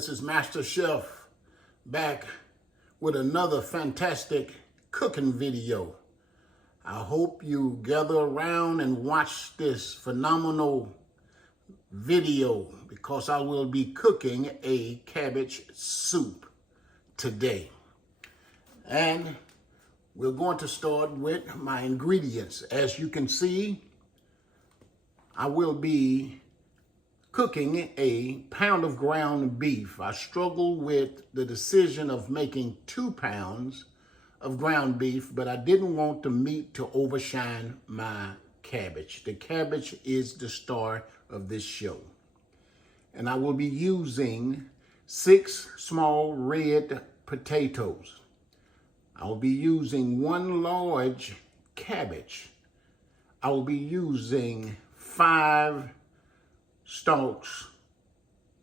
This is Master Chef back with another fantastic cooking video. I hope you gather around and watch this phenomenal video because I will be cooking a cabbage soup today. And we're going to start with my ingredients. As you can see, I will be cooking a pound of ground beef. I struggled with the decision of making 2 pounds of ground beef, but I didn't want the meat to overshine my cabbage. The cabbage is the star of this show. And I will be using 6 small red potatoes. I will be using 1 large cabbage. I will be using 5 stalks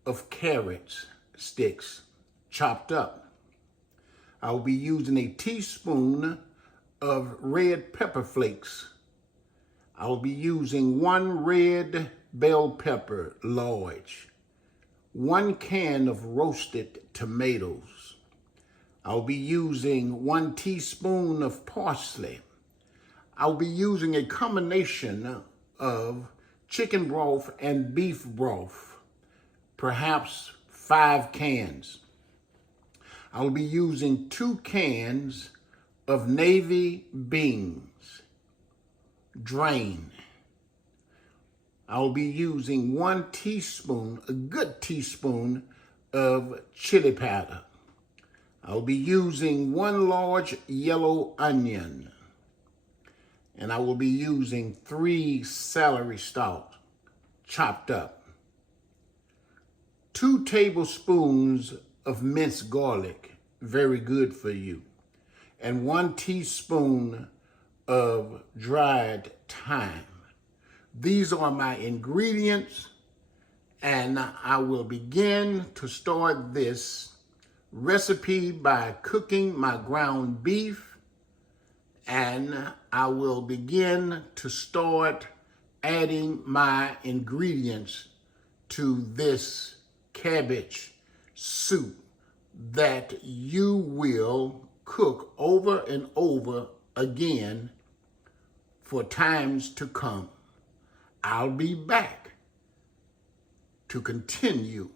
of carrots sticks chopped up. I will be using a teaspoon of red pepper flakes. I will be using 1 red bell pepper large, 1 can of roasted tomatoes. I'll be using 1 teaspoon of parsley. I'll be using a combination of chicken broth and beef broth, perhaps 5 cans. I'll be using 2 cans of navy beans, drained. I'll be using 1 teaspoon, a good teaspoon of chili powder. I'll be using 1 large yellow onion. And I will be using 3 celery stalks chopped up, 2 tablespoons of minced garlic, very good for you, and 1 teaspoon of dried thyme. These are my ingredients, and I will begin to start this recipe by cooking my ground beef. And I will begin to start adding my ingredients to this cabbage soup that you will cook over and over again for times to come. I'll be back to continue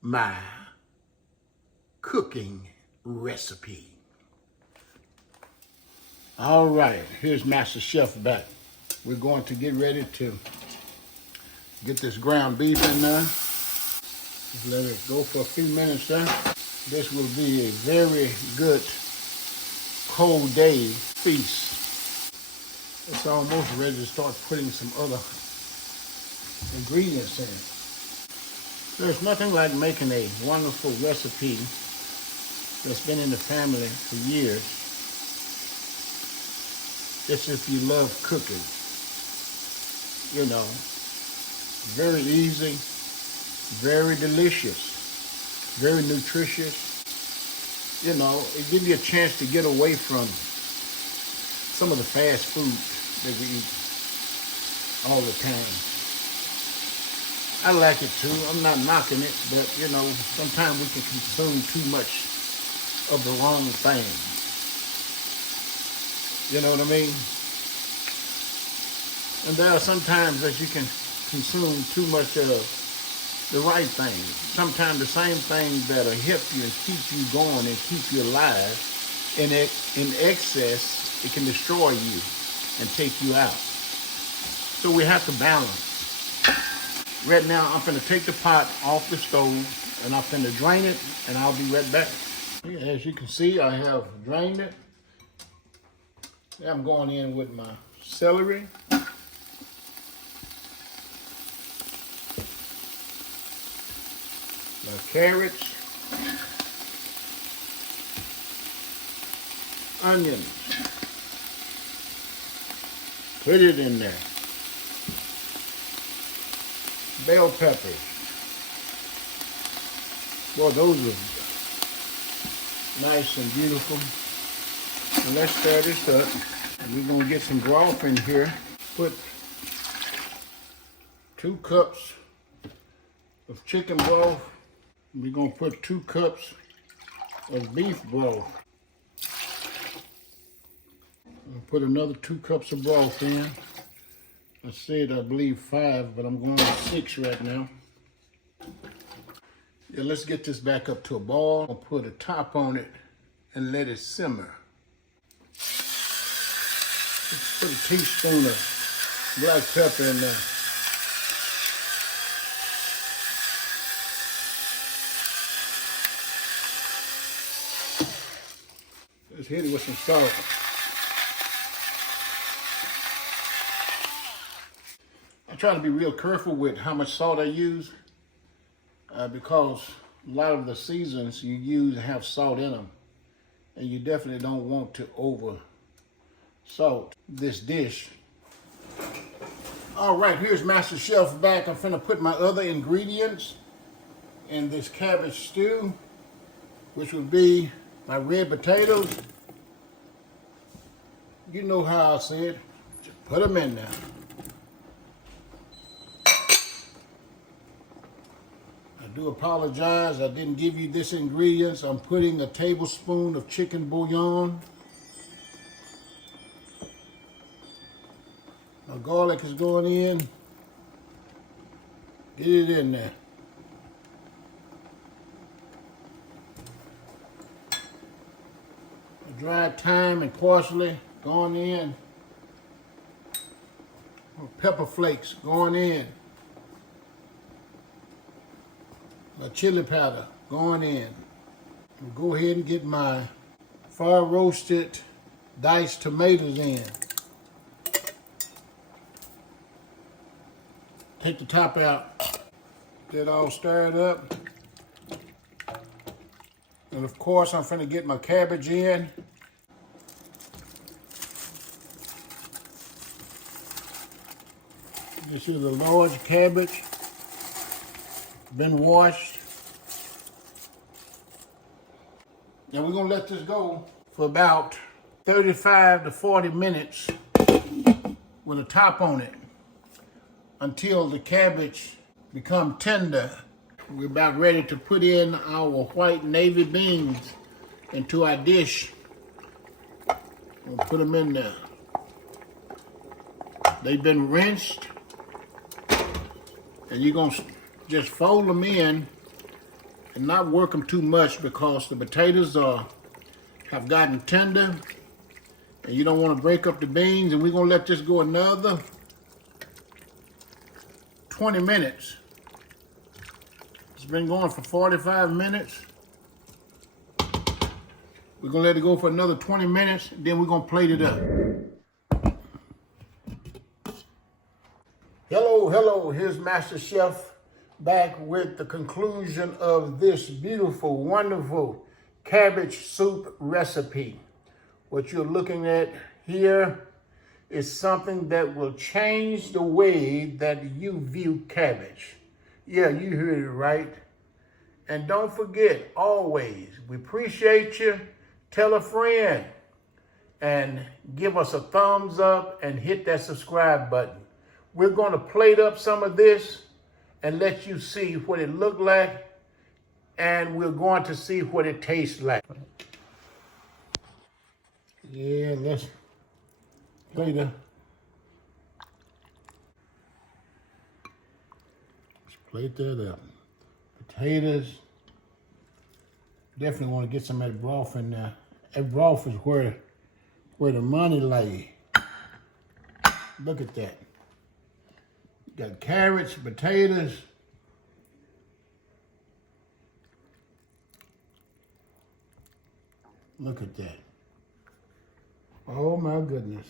my cooking recipe. All right, here's Master Chef back. We're going to get ready to get this ground beef in there. Just let it go for a few minutes there. This will be a very good cold day feast. It's almost ready to start putting some other ingredients in. There's nothing like making a wonderful recipe that's been in the family for years. Just if you love cooking, you know, very easy, very delicious, very nutritious. You know, it gives you a chance to get away from some of the fast food that we eat all the time. I like it too. I'm not knocking it, but you know, sometimes we can consume too much of the wrong thing. You know what I mean? And there are sometimes that you can consume too much of the right thing. Sometimes the same things that'll help you and keep you going and keep you alive, in excess, it can destroy you and take you out. So we have to balance. Right now, I'm gonna take the pot off the stove and I'm gonna drain it and I'll be right back. As you can see, I have drained it. I'm going in with my celery. My carrots. Onions. Put it in there. Bell peppers. Boy, those are nice and beautiful. And let's stir this up. And we're gonna get some broth in here. Put 2 cups of chicken broth We're gonna put 2 cups of beef broth. I'll put another 2 cups of broth in. I said I believe 5, but I'm going with 6 right now. Yeah, let's get this back up to a boil. I'll put a top on it and let it simmer. Let's put a teaspoon of black pepper in there. Let's hit it with some salt. I try to be real careful with how much salt I use because a lot of the seasons you use have salt in them, and you definitely don't want to over salt this dish. All right, here's Master Chef back. I'm finna put my other ingredients in this cabbage stew, which would be my red potatoes. You know how I said, just put them in there. I do apologize, I didn't give you this ingredients. I'm putting a tablespoon of chicken bouillon. My garlic is going in. Get it in there. The dried thyme and parsley going in. Pepper flakes going in. My chili powder going in. I'll go ahead and get my fire roasted diced tomatoes in. Take the top out. Get all stirred up. And of course, I'm finna get my cabbage in. This is a large cabbage, been washed. Now we're gonna let this go for about 35 to 40 minutes with a top on it until the cabbage become tender. We're about ready to put in our white navy beans into our dish. We'll put them in there. They've been rinsed. And you're gonna just fold them in and not work them too much because the potatoes have gotten tender and you don't want to break up the beans. And we're gonna let this go another 20 minutes. It's been going for 45 minutes. We're gonna let it go for another 20 minutes, then we're gonna plate it up. Hello, here's Master Chef back with the conclusion of this beautiful, wonderful cabbage soup recipe. What you're looking at here is something that will change the way that you view cabbage. Yeah, you heard it right. And don't forget, always, we appreciate you. Tell a friend and give us a thumbs up and hit that subscribe button. We're going to plate up some of this and let you see what it looked like, and we're going to see what it tastes like. Yeah, let's plate up. Let's plate that up. Potatoes. Definitely want to get some of that broth in there. That broth is where the money lay. Look at that. Got carrots, potatoes. Look at that. Oh my goodness.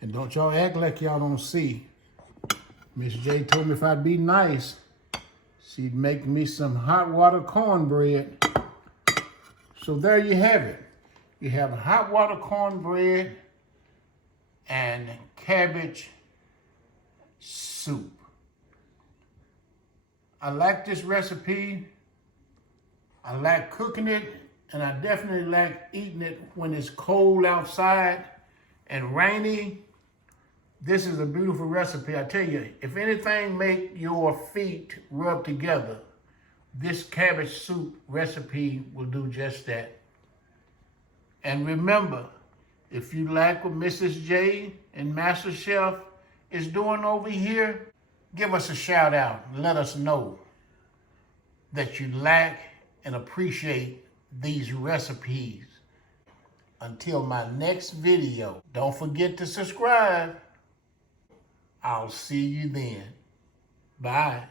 And don't y'all act like y'all don't see. Miss J told me if I'd be nice, she'd make me some hot water cornbread. So there you have it. You have hot water cornbread and cabbage soup. I like this recipe. I like cooking it, and I definitely like eating it when it's cold outside and rainy. This is a beautiful recipe. I tell you, if anything make your feet rub together, this cabbage soup recipe will do just that. And remember, if you like what Mrs. J and Master Chef is doing over here, give us a shout out and let us know that you like and appreciate these recipes. Until my next video, don't forget to subscribe. I'll see you then. Bye.